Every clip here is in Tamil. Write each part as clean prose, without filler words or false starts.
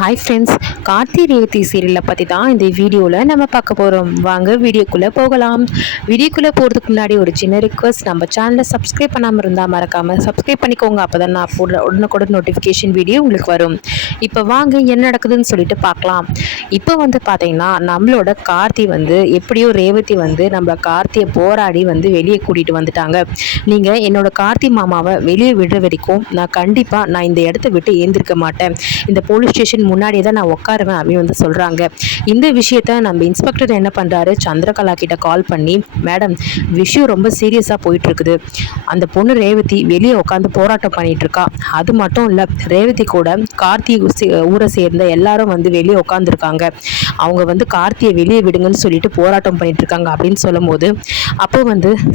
ஹாய் ஃப்ரெண்ட்ஸ், கார்த்தி ரேவதி சீரியலை பற்றி தான் இந்த வீடியோவில் நம்ம பார்க்க போகிறோம். வாங்க வீடியோக்குள்ளே போகலாம். வீடியோக்குள்ளே போகிறதுக்கு முன்னாடி ஒரு சின்ன ரிக்வஸ்ட், நம்ம சேனலை சப்ஸ்கிரைப் பண்ணாமல் இருந்தால் மறக்காமல் சப்ஸ்கிரைப் பண்ணிக்கோங்க. அப்போ தான் நான் போடுற உடனுக்குடன் நோட்டிஃபிகேஷன் வீடியோ உங்களுக்கு வரும். இப்போ வாங்க என்ன நடக்குதுன்னு சொல்லிட்டு பார்க்கலாம். இப்போ பார்த்தீங்கன்னா நம்மளோட கார்த்தி எப்படியோ ரேவதி நம்ம கார்த்தியை போராடி வெளியே கூட்டிகிட்டு வந்துட்டாங்க. நீங்கள் என்னோட கார்த்தி மாமாவை வெளியே விடுற வரைக்கும் நான் இந்த இடத்த விட்டு ஏந்திருக்க மாட்டேன். இந்த போலீஸ் ஸ்டேஷன் முன்னாடியே தான் நான் உட்காருவேன் அப்படின்னு சொல்கிறாங்க. இந்த விஷயத்த நம்ம இன்ஸ்பெக்டர் என்ன பண்ணுறாரு, சந்திரகலா கிட்ட கால் பண்ணி, மேடம் விஷயம் ரொம்ப சீரியஸாக போயிட்டுருக்குது. அந்த பொண்ணு ரேவதி வெளியே உட்காந்து போராட்டம் பண்ணிட்டு இருக்கா. அது மட்டும் இல்லை, ரேவதி கூட கார்த்தி ஊரை சேர்ந்த எல்லாரும் வெளியே உட்காந்துருக்காங்க. அவங்க கார்த்தியை வெளியே விடுங்கன்னு சொல்லிட்டு போராட்டம் பண்ணிட்டு இருக்காங்க அப்படின்னு சொல்லும் போது, அப்போ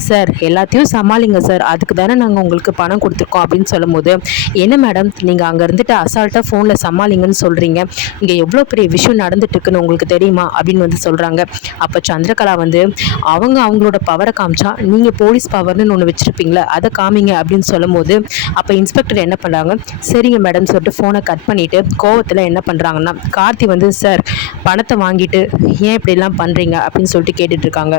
சார் எல்லாத்தையும் சமாளிங்க சார், அதுக்கு தானே நாங்கள் உங்களுக்கு பணம் கொடுத்துருக்கோம் அப்படின்னு சொல்லும் போது, என்ன மேடம் நீங்கள் அங்கே இருந்துட்டு அசால்ட்டாக ஃபோனில் சமாளிங்கன்னு சொல்கிறீங்க, இங்கே எவ்வளோ பெரிய விஷயம் நடந்துட்டு இருக்குன்னு உங்களுக்கு தெரியுமா அப்படின்னு சொல்கிறாங்க. அப்போ சந்திரகலா அவங்களோட பவரை காமிச்சா, நீங்கள் போலீஸ் பவர்னு ஒன்று வச்சுருப்பீங்களே அதை காமிங்க அப்படின்னு சொல்லும் போது, அப்போ இன்ஸ்பெக்டர் என்ன பண்ணுறாங்க, சரிங்க மேடம் சொல்லிட்டு ஃபோனை கட் பண்ணிவிட்டு கோவத்தில் என்ன பண்ணுறாங்கன்னா, கார்த்தி சார் பணத்தை வாங்கிட்டு ஏன் இப்படிலாம் பண்ணுறீங்க அப்படின்னு சொல்லிட்டு கேட்டுட்ருக்காங்க.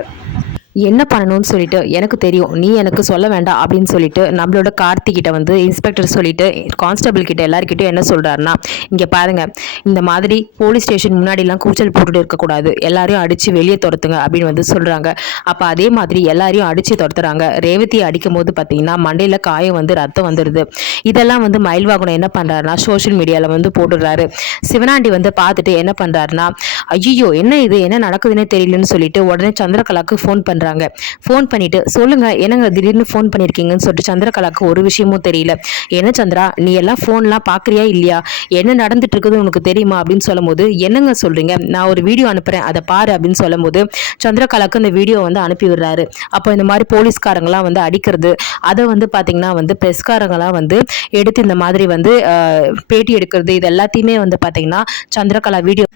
என்ன பண்ணணும்னு சொல்லிட்டு எனக்கு தெரியும், நீ எனக்கு சொல்ல வேண்டாம் அப்படின்னு சொல்லிட்டு நம்மளோட கார்த்திகிட்ட இன்ஸ்பெக்டர் சொல்லிட்டு கான்ஸ்டபிள் கிட்ட எல்லாருக்கிட்டையும் என்ன சொல்கிறாருன்னா, இங்கே பாருங்க, இந்த மாதிரி போலீஸ் ஸ்டேஷன் முன்னாடிலாம் கூச்சல் போட்டுட்டு இருக்கக்கூடாது, எல்லாரையும் அடித்து வெளியே துரத்துங்க அப்படின்னு சொல்கிறாங்க. அப்போ அதே மாதிரி எல்லாரையும் அடித்து துரத்துறாங்க. ரேவதியை அடிக்கும் போது பார்த்தீங்கன்னா மண்டையில் காயம் ரத்தம் வந்துடுது. இதெல்லாம் மயில்வாகனம் என்ன பண்ணுறாருன்னா சோஷியல் மீடியாவில் போட்டுடுறாரு. சிவனாண்டி பார்த்துட்டு என்ன பண்ணுறாருன்னா, ஐயோ என்ன இது, என்ன நடக்குதுன்னே தெரியலன்னு சொல்லிட்டு உடனே சந்திரகலாவுக்கு ஃபோன் பண்ணுறாங்க. ஃபோன் பண்ணிட்டு, சொல்லுங்க என்னங்க திடீர்னு ஃபோன் பண்ணியிருக்கீங்கன்னு சொல்லிட்டு சந்திரகலாவுக்கு ஒரு விஷயமும் தெரியல. என்ன சந்திரா, நீ எல்லாம் ஃபோன்லாம் பார்க்குறியா இல்லையா, என்ன நடந்துட்டு இருக்குது உனக்கு தெரியுமா அப்படின்னு சொல்லும் போது, என்னங்க சொல்றீங்க, நான் ஒரு வீடியோ அனுப்புறேன் அதை பாரு அப்படின்னு சொல்லும் போது சந்திரகலாவுக்கு அந்த வீடியோ அனுப்பி விடுறாரு. அப்போ இந்த மாதிரி போலீஸ்காரங்களாம் அடிக்கிறது, அதை பார்த்தீங்கன்னா பிரஸ்காரங்களாம் எடுத்து இந்த மாதிரி பேட்டி எடுக்கிறது, இது எல்லாத்தையுமே பார்த்தீங்கன்னா சந்திரகலா வீடியோ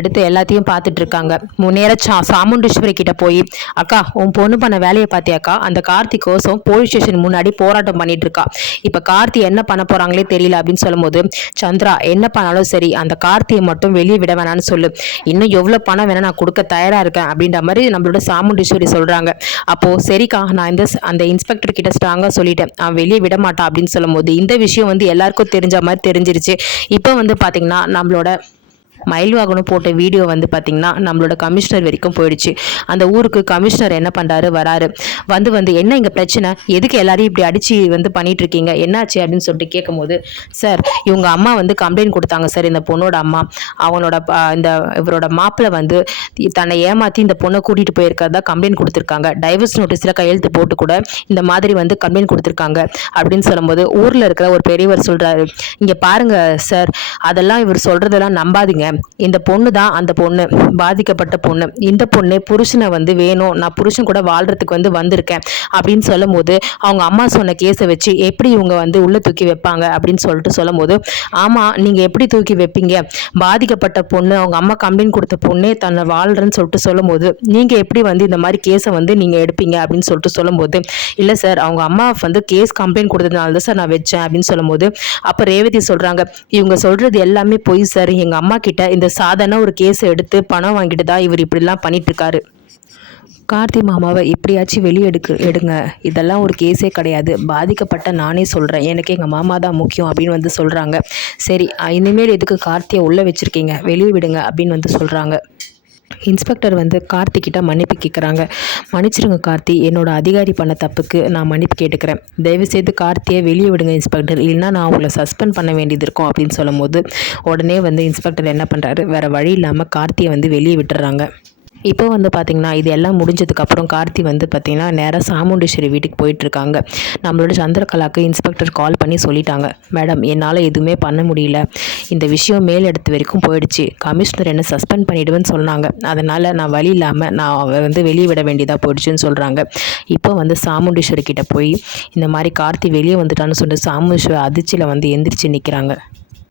எடுத்து எல்லாத்தையும் பார்த்துட்டு இருக்காங்க. நேரா சாமுண்டீஸ்வரி கிட்ட போய், அக்கா உன் பொண்ணு பண்ண வேலையை பார்த்தியாக்கா, அந்த கார்த்தி கோசம் போலீஸ் ஸ்டேஷன் முன்னாடி போராட்டம் பண்ணிட்டு இருக்கா, இப்போ கார்த்தி என்ன பண்ண போறாங்களே தெரியல அப்படின்னு சொல்லும் போது, சந்திரா என்ன பண்ணாலும் சரி அந்த கார்த்தியை மட்டும் வெளியே விட வேணான்னு சொல்லு, இன்னும் எவ்வளோ பணம் வேணா நான் கொடுக்க தயாரா இருக்கேன் அப்படின்ற மாதிரி நம்மளோட சாமுண்டீஸ்வரி சொல்றாங்க. அப்போ சரிக்கா, நான் அந்த இன்ஸ்பெக்டர் கிட்ட ஸ்ட்ராங்கா சொல்லிட்டேன், அவன் வெளியே விட மாட்டான் அப்படின்னு சொல்லும் போது, இந்த விஷயம் எல்லாருக்கும் தெரிஞ்ச மாதிரி தெரிஞ்சிருச்சு. இப்போ பார்த்தீங்கன்னா நம்மளோட மயில்வாகனம் போட்ட வீடியோ பார்த்தீங்கன்னா நம்மளோட கமிஷனர் வரைக்கும் போயிடுச்சு. அந்த ஊருக்கு கமிஷனர் என்ன பண்ணுறாரு, வராரு. என்ன இங்கே பிரச்சனை, எதுக்கு எல்லாரையும் இப்படி அடித்து பண்ணிட்டு இருக்கீங்க, என்னாச்சு அப்படின்னு சொல்லிட்டு கேட்கும்போது, சார் இவங்க அம்மா கம்ப்ளைண்ட் கொடுத்தாங்க சார், இந்த பொண்ணோட அம்மா அவனோட இவரோட மாப்பிள்ளை தன்னை ஏமாற்றி இந்த பொண்ணை கூட்டிகிட்டு போயிருக்கிறதா கம்ப்ளைண்ட் கொடுத்துருக்காங்க, டைவர்ஸ் நோட்டீஸில் கையெழுத்து போட்டு கூட இந்த மாதிரி கம்ப்ளைண்ட் கொடுத்துருக்காங்க அப்படின்னு சொல்லும்போது, ஊரில் இருக்கிற ஒரு பெரியவர் சொல்கிறாரு, இங்கே பாருங்க சார், அதெல்லாம் இவர் சொல்கிறதெல்லாம் நம்பாதீங்க, இந்த பொண்ணு தான் அந்த பொண்ணு, பாதிக்கப்பட்ட பொண்ணு, இந்த பொண்ணு புருஷனை வேணும், நான் புருஷன் கூட வாழ்றதுக்கு வந்திருக்கேன் அப்படின்னு சொல்லும் போது, அவங்க அம்மா சொன்ன கேஸை வச்சு எப்படி இவங்க உள்ள தூக்கி வைப்பாங்க அப்படின்னு சொல்லிட்டு சொல்லும் போது, ஆமா நீங்க எப்படி தூக்கி வைப்பீங்க, பாதிக்கப்பட்ட பொண்ணு அவங்க அம்மா கம்ப்ளைண்ட் கொடுத்த பொண்ணே தன்னை வாழ்றேன்னு சொல்லிட்டு சொல்லும் போது, நீங்க எப்படி இந்த மாதிரி கேஸை நீங்க எடுப்பீங்க அப்படின்னு சொல்லிட்டு சொல்லும் போது, இல்ல சார் அவங்க அம்மா கேஸ் கம்ப்ளைண்ட் கொடுத்ததுனால தான் சார் நான் வச்சேன் அப்படின்னு சொல்லும் போது, அப்ப ரேவதி சொல்றாங்க, இவங்க சொல்றது எல்லாமே பொய் சார், எங்க அம்மா கிட்ட இந்த சாதாரண ஒரு கேஸ் எடுத்து பணம் வாங்கிட்டு தான் இவர் இப்படிலாம் பண்ணிட்டு இருக்காரு, கார்த்தி மாமாவை எப்படியாச்சும் வெளியே எடுங்க, இதெல்லாம் ஒரு கேஸே கிடையாது, பாதிக்கப்பட்ட நானே சொல்கிறேன், எனக்கு எங்கள் மாமா தான் முக்கியம் அப்படின்னு சொல்கிறாங்க. சரி இனிமேல் எதுக்கு கார்த்தியை உள்ளே வச்சுருக்கீங்க, வெளியே விடுங்க அப்படின்னு சொல்கிறாங்க. இன்ஸ்பெக்டர் கார்த்திகிட்ட மன்னிப்பு கேட்குறாங்க. மன்னிச்சிருங்க கார்த்தி, என்னோட அதிகாரி பண்ண தப்புக்கு நான் மன்னிப்பு கேட்டுக்கிறேன், தயவுசெய்து கார்த்தியை வெளியே விடுங்க இன்ஸ்பெக்டர், இல்லைனா நான் உங்களை சஸ்பெண்ட் பண்ண வேண்டியது இருக்கும் அப்படின்னு சொல்லும் போது, உடனே இன்ஸ்பெக்டர் என்ன பண்ணுறாரு, வேறு வழி இல்லாமல் கார்த்தியை வெளியே விட்டுறாங்க. இப்போ பார்த்திங்கன்னா இது எல்லாம் முடிஞ்சதுக்கப்புறம் கார்த்தி பார்த்திங்கன்னா நேராக சாமுண்டீஸ்வரி வீட்டுக்கு போயிட்டுருக்காங்க. நம்மளோட சந்திரகலாவுக்கு இன்ஸ்பெக்டர் கால் பண்ணி சொல்லிட்டாங்க, மேடம் என்னால் எதுவுமே பண்ண முடியல, இந்த விஷயம் மேல் இடத்து வரைக்கும் போயிடுச்சு, கமிஷனர் என்ன சஸ்பெண்ட் பண்ணிவிடுவேன்னு சொன்னாங்க, அதனால் நான் வழி இல்லாமல் நான் வெளியே விட வேண்டியதாக போயிடுச்சுன்னு சொல்கிறாங்க. இப்போ சாமுண்டீஸ்வரி கிட்டே போய் இந்த மாதிரி கார்த்தி வெளியே வந்துட்டான்னு சொல்லிட்டு சாமுண்டீஸ்வரி அதிர்ச்சியில் எந்திரிச்சு நிற்கிறாங்க.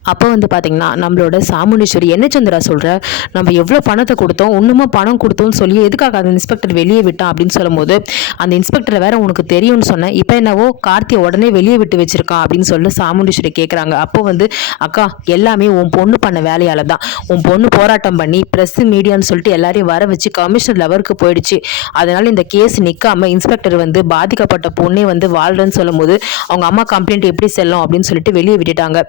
அப்போ வந்து பார்த்தீங்கன்னா நம்மளோட சாமுண்டீஸ்வரி, என்ன சந்திரா சொல்கிற, நம்ம எவ்வளோ பணத்தை கொடுத்தோம், இன்னுமா பணம் கொடுத்தோம்னு சொல்லி எதுக்காக அந்த இன்ஸ்பெக்டர் வெளியே விட்டான் அப்படின்னு சொல்லும்போது, அந்த இன்ஸ்பெக்டரை வேற உனக்கு தெரியும்னு சொன்னேன், இப்போ என்னவோ கார்த்தியை உடனே வெளியே விட்டு வச்சிருக்கான் அப்படின்னு சொல்லி சாமுண்டீஸ்வரி கேட்குறாங்க. அப்போ வந்து அக்கா எல்லாமே உன் பொண்ணு பண்ண வேலையால தான், உன் பொண்ணு போராட்டம் பண்ணி ப்ரெஸ் மீடியான்னு சொல்லிட்டு எல்லாரையும் வர வச்சு கமிஷனர் லெவலுக்கு போயிடுச்சு. அதனால இந்த கேஸ் நிற்காம இன்ஸ்பெக்டர் வந்து பாதிக்கப்பட்ட பொண்ணே வந்து வாழ்றேன்னு சொல்லும்போது அவங்க அம்மா கம்ப்ளைண்ட் எப்படி செல்லும் அப்படின்னு சொல்லிட்டு வெளியே விட்டுட்டாங்க.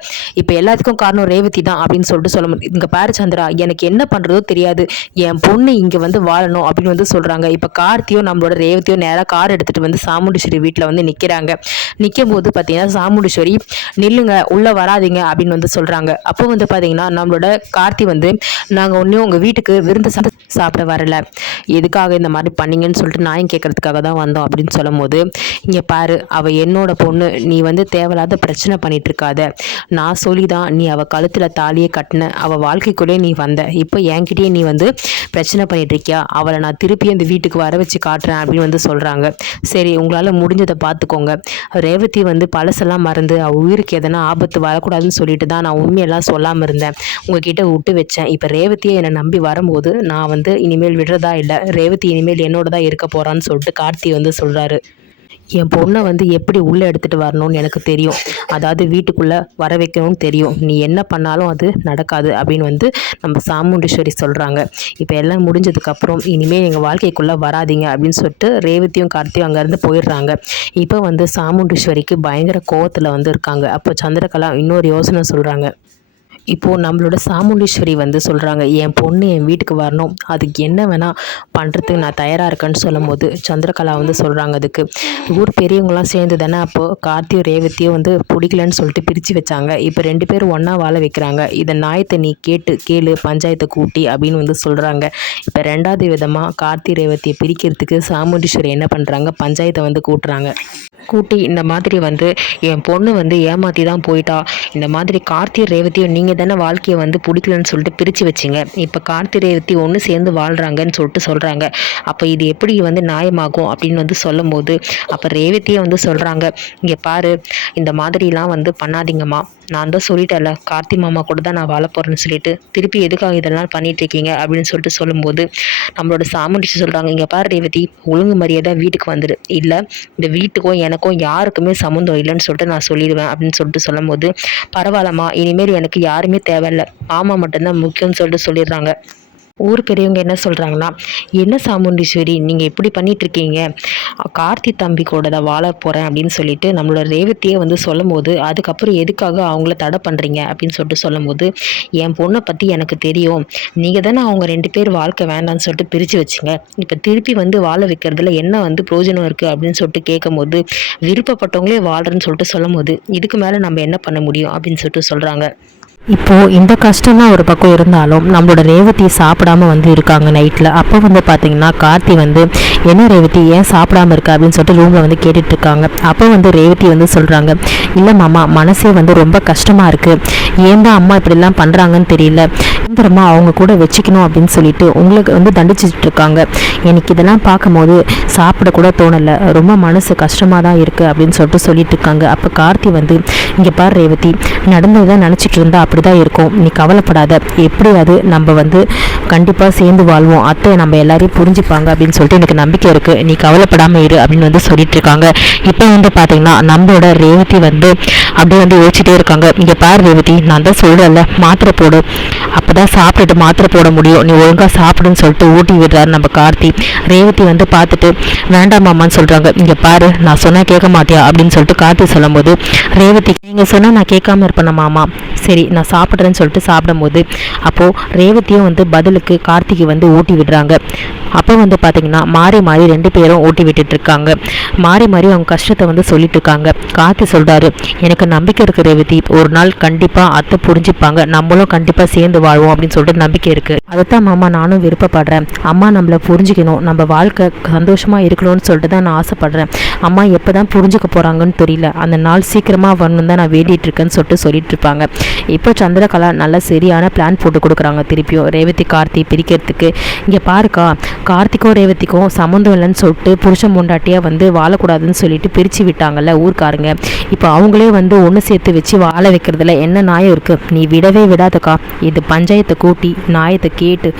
இப்போ எல்லாத்துக்கும் காரணம் ரேவதி தான் அப்படின்னு சொல்லிட்டு சொல்ல முடியும். இங்க பாரு சந்திரா, எனக்கு என்ன பண்றதோ தெரியாது, என் பொண்ணு இங்க வந்து வாழணும் அப்படின்னு வந்து சொல்றாங்க. இப்ப கார்த்தியோ நம்மளோட ரேவதியோ நேரா கார் எடுத்துட்டு வந்து சாமுண்டீஸ்வரி வீட்டுல வந்து நிக்கிறாங்க. நிற்கும் போது பார்த்தீங்கன்னா சாமுண்டீஸ்வரி நில்லுங்க, உள்ள வராதிங்க அப்படின்னு வந்து சொல்றாங்க. அப்போ வந்து பார்த்தீங்கன்னா நம்மளோட கார்த்தி வந்து நாங்கள் ஒன்றும் உங்கள் வீட்டுக்கு விருந்து சாப்பிட வரல, எதுக்காக இந்த மாதிரி பண்ணீங்கன்னு சொல்லிட்டு நியாயம் கேட்கறதுக்காக தான் வந்தோம் அப்படின்னு சொல்லும் போது, இங்கே பாரு அவள் என்னோட பொண்ணு, நீ வந்து தேவையில்லாத பிரச்சனை பண்ணிட்டு இருக்காத, நான் சொல்லி தான் நீ அவள் கழுத்தில் தாலியே கட்டின, அவள் வாழ்க்கைக்குள்ளே நீ வந்த, இப்போ என்கிட்டயே நீ வந்து பிரச்சனை பண்ணிட்டு இருக்கியா, அவளை நான் திருப்பி அந்த வீட்டுக்கு வர வச்சு காட்டுறேன் அப்படின்னு வந்து சொல்கிறாங்க. சரி உங்களால் முடிஞ்சதை பார்த்துக்கோங்க, ரேவதி வந்து பழசெல்லாம் மறந்து அவள் உயிருக்கு எதனா ஆபத்து வரக்கூடாதுன்னு சொல்லிட்டு தான் நான் உண்மையெல்லாம் சொல்லாமல் இருந்தேன், உங்ககிட்ட விட்டு வச்சேன். இப்போ ரேவதியை என்னை நம்பி வரும்போது நான் வந்து இனிமேல் விடுறதா இல்லை, ரேவதி இனிமேல் என்னோட தான் இருக்க போகிறான்னு சொல்லிட்டு கார்த்தி வந்து சொல்கிறாரு. என் பொண்ணை வந்து எப்படி உள்ளே எடுத்துகிட்டு வரணும்னு எனக்கு தெரியும், அதாவது வீட்டுக்குள்ளே வர வைக்கணும்னு தெரியும், நீ என்ன பண்ணாலும் அது நடக்காது அப்படின்னு வந்து நம்ம சாமுண்டீஸ்வரி சொல்கிறாங்க. இப்போ எல்லாம் முடிஞ்சதுக்கப்புறம் இனிமேல் எங்கள் வாழ்க்கைக்குள்ளே வராதிங்க அப்படின்னு சொல்லிட்டு ரேவதியும் கார்த்தியும் அங்கேருந்து போயிடுறாங்க. இப்போ வந்து சாமுண்டீஸ்வரிக்கு பயங்கர கோவத்தில் வந்து இருக்காங்க. அப்போ சந்திரகலா இன்னொரு யோசனை சொல்கிறாங்க. இப்போது நம்மளோட சாமுண்டீஸ்வரி வந்து சொல்கிறாங்க, என் பொண்ணு என் வீட்டுக்கு வரணும், அதுக்கு என்ன வேணால் பண்ணுறதுக்கு நான் தயாராக இருக்கேன்னு சொல்லும் போது சந்திரகலா வந்து சொல்கிறாங்க, அதுக்கு ஊர் பெரியவங்களாம் சேர்ந்து தானே அப்போது கார்த்தியும் ரேவதியும் வந்து பிடிக்கலன்னு சொல்லிட்டு பிரித்து வச்சாங்க, இப்போ 2 பேரும் ஒன்றா வாழ வைக்கிறாங்க, இதை நியாயத்தை நீ கேளு பஞ்சாயத்தை கூட்டி அப்படின்னு வந்து சொல்கிறாங்க. இப்போ 2வது விதமாக கார்த்தி ரேவதியை பிரிக்கிறதுக்கு சாமுண்டீஸ்வரி என்ன பண்ணுறாங்க, பஞ்சாயத்தை வந்து கூட்டி இந்த மாதிரி வந்து என் பொண்ணு வந்து ஏமாற்றி தான் போயிட்டா, இந்த மாதிரி கார்த்தி ரேவதியும் நீங்கள் தானே வாழ்க்கையை வந்து பிடிக்கலன்னு சொல்லிட்டு பிரித்து வச்சிங்க, இப்போ கார்த்தி ரேவதி ஒன்று சேர்ந்து வாழ்கிறாங்கன்னு சொல்லிட்டு சொல்கிறாங்க, அப்போ இது எப்படி வந்து நியாயமாகும் அப்படின்னு வந்து சொல்லும் போது அப்போ ரேவதியை வந்து சொல்கிறாங்க, இங்கே பாரு இந்த மாதிரிலாம் வந்து பண்ணாதீங்கம்மா, நான் தான் சொல்லிட்டேன்ல கார்த்தி மாமா கூட தான் நான் வாழ போகிறேன்னு சொல்லிட்டு திருப்பி எதுக்காக இதெல்லாம் பண்ணிட்டு இருக்கீங்க அப்படின்னு சொல்லிட்டு சொல்லும்போது நம்மளோட சாமுண்டீஸ்வரி சொல்கிறாங்க, இங்கே பாரு ரேவதி, ஒழுங்கு மரியாதை வீட்டுக்கு வந்துடு, இல்லை இந்த வீட்டுக்கும் எனக்கும் யாருக்குமே சம்மந்தம் இல்லைன்னு சொல்லிட்டு நான் சொல்லிடுவேன் அப்படின்னு சொல்லிட்டு சொல்லும் போது, பரவாயில்லம்மா இனிமேல் எனக்கு யாருமே தேவையில்லை, மாமா மட்டும்தான் முக்கியம்னு சொல்லிட்டு சொல்லிடுறாங்க. ஊர் பெரியவங்க என்ன சொல்கிறாங்கன்னா, என்ன சாமுண்டீஸ்வரி நீங்கள் எப்படி பண்ணிகிட்ருக்கீங்க, கார்த்தி தம்பி கூட தான் வாழ போகிறேன் அப்படின்னு சொல்லிட்டு நம்மளோட ரேவதியே வந்து சொல்லும் போது, அதுக்கப்புறம் எதுக்காக அவங்கள தடை பண்ணுறீங்க அப்படின்னு சொல்லிட்டு சொல்லும் போது, என் பொண்ணை பற்றி எனக்கு தெரியும், நீங்கள் தானே அவங்க 2 பேர் வாழ்க்கை வேண்டான்னு சொல்லிட்டு பிரித்து வச்சிங்க, இப்போ திருப்பி வந்து வாழ வைக்கிறதுல என்ன வந்து பிரயோஜனம் இருக்குது அப்படின்னு சொல்லிட்டு கேட்கும் போது, விருப்பப்பட்டவங்களே வாழ்கிறேன்னு சொல்லிட்டு சொல்லும் போது, இதுக்கு மேலே நம்ம என்ன பண்ண முடியும் அப்படின்னு சொல்லிட்டு சொல்கிறாங்க. இப்போது இந்த கஷ்டம்லாம் ஒரு பக்கம் இருந்தாலும் நம்மளோட ரேவதி சாப்பிடாம வந்து இருக்காங்க நைட்டில். அப்போ வந்து பார்த்திங்கன்னா கார்த்தி வந்து என்ன ரேவதி ஏன் சாப்பிடாம இருக்கா அப்படின்னு சொல்லிட்டு ரூமில் வந்து கேட்டுட்ருக்காங்க. அப்போ வந்து ரேவதி வந்து சொல்கிறாங்க, இல்லை மாமா மனசே வந்து ரொம்ப கஷ்டமாக இருக்குது, ஏன் தான் அம்மா இப்படிலாம் பண்ணுறாங்கன்னு தெரியல, சுந்தரமாக அவங்க கூட வச்சுக்கணும் அப்படின்னு சொல்லிட்டு உங்களுக்கு வந்து தண்டிச்சிட்ருக்காங்க, எனக்கு இதெல்லாம் பார்க்கும்போது சாப்பிடக்கூட தோணலை, ரொம்ப மனசு கஷ்டமாக தான் இருக்குது அப்படின்னு சொல்லிட்டு இருக்காங்க. அப்போ கார்த்தி வந்து, இங்கே பாரு ரேவதி, நடந்ததான் நினச்சிட்டு இருந்தா அப்படி தான் இருக்கும், நீ கவலைப்படாத, எப்படியாவது நம்ம வந்து கண்டிப்பாக சேர்ந்து வாழ்வோம், அத்தை நம்ம எல்லாரையும் புரிஞ்சுப்பாங்க அப்படின்னு சொல்லிட்டு எனக்கு நம்பிக்கை இருக்குது, நீ கவலைப்படாமல் இரு அப்படின்னு வந்து சொல்லிட்டு இருக்காங்க. இப்போ வந்து பார்த்தீங்கன்னா நம்மளோட ரேவதி வந்து அப்படியே வந்து யோசிச்சுட்டே இருக்காங்க. இங்கே பாரு ரேவதி, நான் தான் சொல்கிறேன்ல மாத்திரை போடு, அப்போ தான் சாப்பிட்டுட்டு மாத்திரை போட முடியும், நீ ஒழுங்காக சாப்பிடுன்னு சொல்லிட்டு ஊட்டி விடுறாரு நம்ம கார்த்தி. ரேவதி வந்து பார்த்துட்டு வேண்டாமாமான்னு சொல்கிறாங்க. இங்கே பாரு நான் சொன்னால் கேட்க மாட்டியா அப்படின்னு சொல்லிட்டு கார்த்தி சொல்லும் போது, ரேவதி நீங்கள் சொன்னால் நான் கேட்காம இருப்பேன் மாமா, சரி நான் சாப்பிட்றேன்னு சொல்லிட்டு சாப்பிடும்போது அப்போது ரேவதியும் வந்து பதிலுக்கு கார்த்திக்கு வந்து ஊட்டி விடுறாங்க. அப்போ வந்து பார்த்திங்கன்னா மாறி 2 பேரும் ஊட்டி விட்டுட்ருக்காங்க. மாறி அவங்க கஷ்டத்தை வந்து சொல்லிட்டு இருக்காங்க. கார்த்தி சொல்கிறாரு, எனக்கு நம்பிக்கை இருக்குது ரேவதி, ஒரு நாள் கண்டிப்பாக அத்தை புரிஞ்சுப்பாங்க, நம்மளும் கண்டிப்பாக சேர்ந்து சேர்ந்து வாழ்வோம் அப்படின்னு சொல்லிட்டு நம்பிக்கை இருக்குது. அதைத்தான் மாமா நானும் விருப்பப்படுறேன். அம்மா நம்மளை புரிஞ்சுக்கணும், நம்ம வாழ்க்கை சந்தோஷமாக இருக்கணும்னு சொல்லிட்டு தான் நான் ஆசைப்படுறேன். அம்மா எப்போ தான் புரிஞ்சுக்க போகிறாங்கன்னு தெரியல, அந்த நாள் சீக்கிரமாக வரணும் தான் நான் வேண்டிகிட்டு இருக்கேன்னு சொல்லிட்டு இருப்பாங்க. இப்போ சந்திரகலா நல்ல சரியான பிளான் போட்டு கொடுக்குறாங்க திருப்பியும் ரேவதி கார்த்தி பிரிக்கிறதுக்கு. இங்கே பாருக்கா, கார்த்திக்கும் ரேவதிக்கும் சம்மந்தம் இல்லைன்னு சொல்லிட்டு புருஷன் முண்டாட்டியாக வந்து வாழக்கூடாதுன்னு சொல்லிட்டு பிரித்து விட்டாங்கல்ல ஊர்க்காரங்க. இப்போ அவங்களே வந்து ஒன்று சேர்த்து வச்சு வாழ வைக்கிறதுல என்ன நியாயம் இருக்குது? நீ விடவே விடாதக்கா, இது பஞ்சாயத்தை கூட்டி நியாயத்தை கேட்டு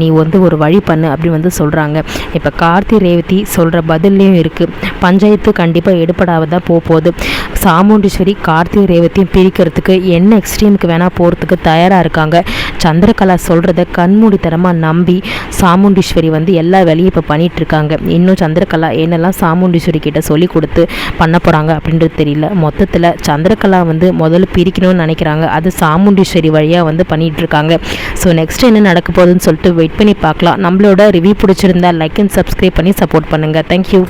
நீ வந்து ஒரு வழி பண்ணு அப்படின்னு வந்து சொல்கிறாங்க. இப்போ கார்த்தி ரேவதி சொல்கிற பதில்லையும் இருக்குது, பஞ்சாயத்து கண்டிப்பாக எடுப்படாவதான் போகுது. சாமுண்டீஸ்வரி கார்த்தி ரேவதியும் பிரிக்கிறதுக்கு என்ன எக்ஸ்ட்ரீமுக்கு வேணால் போகிறதுக்கு தயாராக இருக்காங்க. சந்திரகலா சொல்கிறத கண்மூடித்தனமாக நம்பி சாமுண்டீஸ்வரி வந்து எல்லா வேலையும் இப்போ பண்ணிகிட்ருக்காங்க. இன்னும் சந்திரகலா என்னெல்லாம் சாமுண்டீஸ்வரி கிட்ட சொல்லி கொடுத்து பண்ண போகிறாங்க அப்படின்றது தெரியல. மொத்தத்தில் சந்திரகலா வந்து முதல்ல பிரிக்கணும்னு நினைக்கிறாங்க, அது சாமுண்டீஸ்வரி வழியாக வந்து பண்ணிகிட்ருக்காங்க. ஸோ நெக்ஸ்ட் என்ன நடக்க போகுதுன்னு சொல்லிட்டு வெயிட் பண்ணி பார்க்கலாம். நம்மளோட ரிவ்யூ பிடிச்சிருந்தா லைக் அண்ட் சப்ஸ்கிரைப் பண்ணி சப்போர்ட் பண்ணுங்கள். தேங்க்யூ.